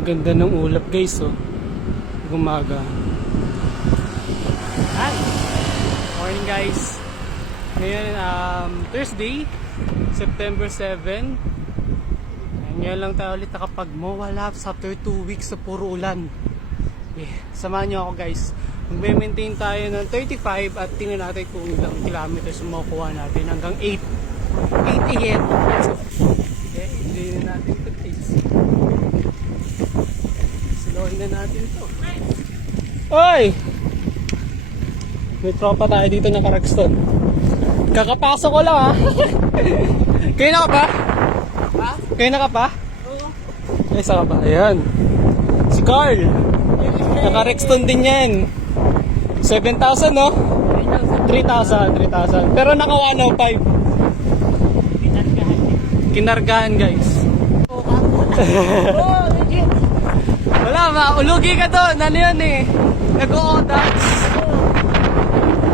Ganda ng ulap guys, oh. Gumaga. Hi! Morning guys. Ngayon, Thursday, September 7. Ngayon lang tayo ulit nakapag-mowa laps after 2 weeks sa puro ulan. Samahan nyo ako guys. Magme-maintain tayo ng 35 at tingnan natin kung ilang kilometers makukuha natin hanggang 8 a.m. Let's go. Hindi na natin ito guys. Slowin na natin ito. Oy! May tropa tayo dito na Karagston. Kakapasok ko lang ha. Kayo na ka pa? Ha? Kayo na ka pa? Oo. Ay, saka ba? Ayan. Si Carl. Naka-Rexton din yan. 7,000 no? 3,000. Pero naka 105. Kinargahan guys. Wala ma, ulugi ka doon. Ano yun eh? Nag-o-odax.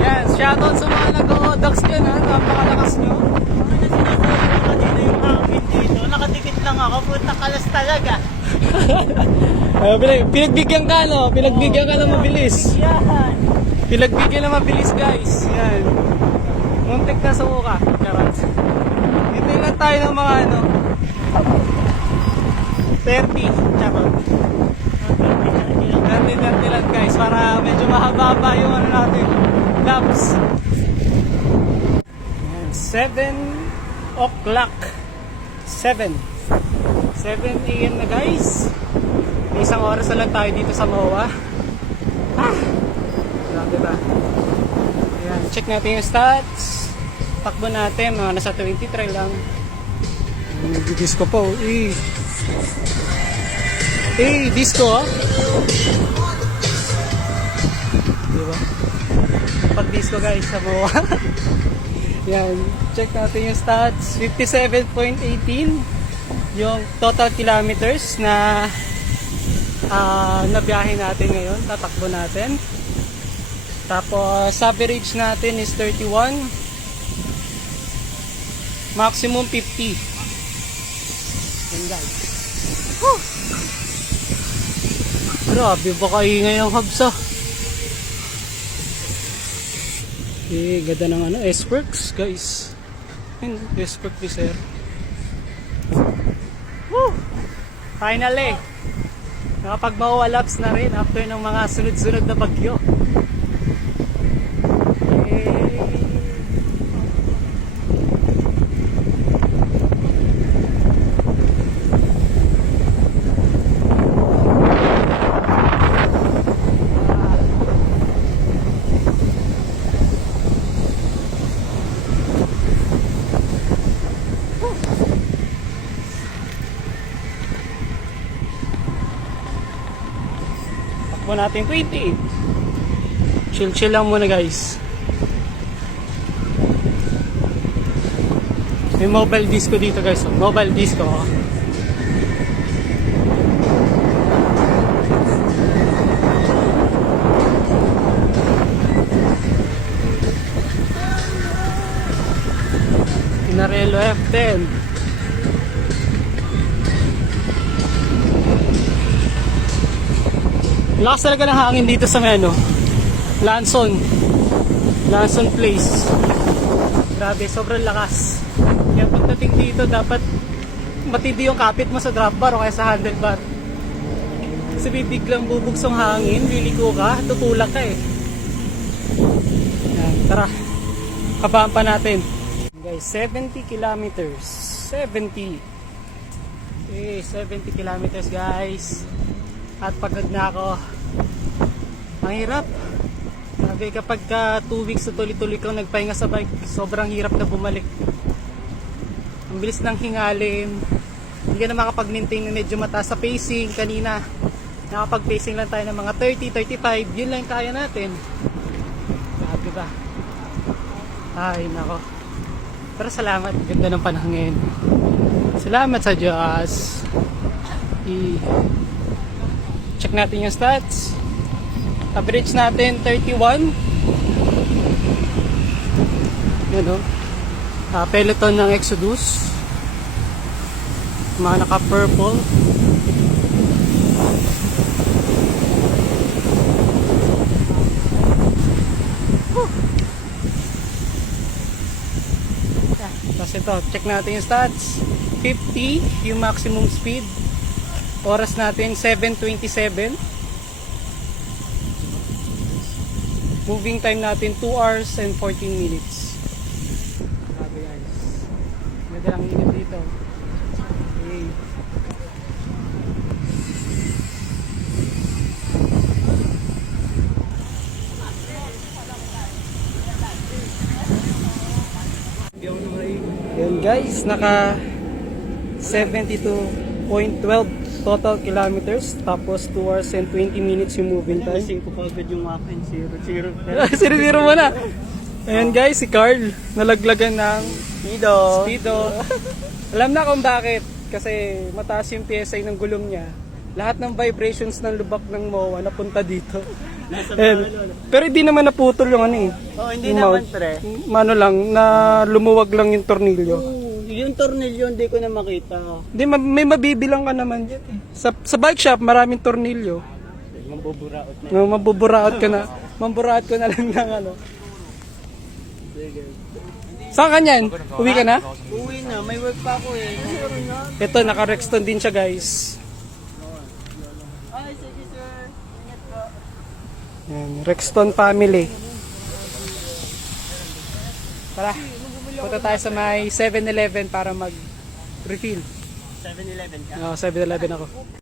Yan, shoutout sa mga nag-o-odax dyan ha. Napakalakas nyo. Nakadikit lang ako, puta kalas talaga. Pinagbigyan ka no? Pinagbigyan ka na mabilis. Pinagbigyan na mabilis guys. Yan. Muntik na sa muka. Charot. Dito lang tayo ng mga ano 30. Charot. 30 lang guys. Para medyo mahaba yung ano natin. Laps. 7 o'clock. 7 a.m. na guys. May isang oras na lang tayo dito sa MOA. Grabe ba? Ayan, check natin yung stats. Takbo natin, mga nasa 23 lang. Disco po. Disco oh. Diba? Pag disco guys sa MOA. Yan, check natin yung stats. 57.18 yung total kilometers na nabiyahe natin ngayon, tatakbo natin. Tapos average natin is 31, maximum 50. Yan guys. Whew! Grabe ba kaingay ang habsa. Ganda ng ano, S-Works guys. Yun, S-Works ni sir. Woo! Finally nakapag-MOA laps na rin after ng mga sunod-sunod na bagyo. Takbo natin 20. Chill lang muna guys. May mobile disco dito guys. Mobile disco. Pinarello F10. Lakas talaga ng hangin dito sa ano, Lanson Place. Grabe, sobrang lakas. Kaya pagdating dito dapat matindi yung kapit mo sa drop bar o kaya sa handlebar. Kasi biglang bubugsong hangin, liliko ka, tutulak ka eh. Yan, tara, kabaan pa natin guys. 70 kilometers 70 kilometers guys. At pagod na ako. Ang hirap. Sabi kapag 2 weeks na tuloy-tuloy kang nagpahinga sa bike, sobrang hirap na bumalik. Ang bilis ng hingalin. Hindi ka na makapag-maintain na medyo mataas sa pacing. Kanina nakapag-pacing lang tayo ng mga 30, 35. Yun lang kaya natin. Grabe ba? Ay nako. Pero salamat. Ganda ng panahon ngayon. Salamat sa Diyos. Check natin yung stats. Average natin 31. Yan o. Peloton ng Exodus. Mga naka-purple. Ito, check natin yung stats. 50 yung maximum speed. Oras natin 7:27. Moving time natin 2 hours and 14 minutes. Grabe guys. Ganda lang init dito. Okay. Yan guys, naka 72.12 total kilometers, tapos 2 hours and 20 minutes yung moving time. Lasing ko pa agad yung akin. 0-0. Sinidiro mo na. Ayan guys, si Carl, nalaglagan ng Speedo. speedo. Alam na kung bakit, kasi mataas yung PSI ng gulong niya. Lahat ng vibrations ng lubak ng MOA napunta dito. Nasa Ayan. mga Pero hindi naman naputol yung ano eh. Oh, hindi Yung naman mount. pre. Ano lang, na lumuwag lang yung tornilyo. Yung tornilyo hindi ko na makita. Hindi, may mabibilang ka naman dyan eh. Sa bike shop, maraming tornilyo. Mambuburaot na. No, mabuburaot ka na. Mamburaot ko na lang ng ano. Saan ka niyan? Uwi ka na? Uwi na, may work pa ako eh. Ito, naka-Rexton din siya guys. Ay, sige sir. Ingat po. Yan, Rexton family. Tara, punta tayo sa may 7-Eleven para mag-refill. 7-Eleven ka. 7-Eleven ako.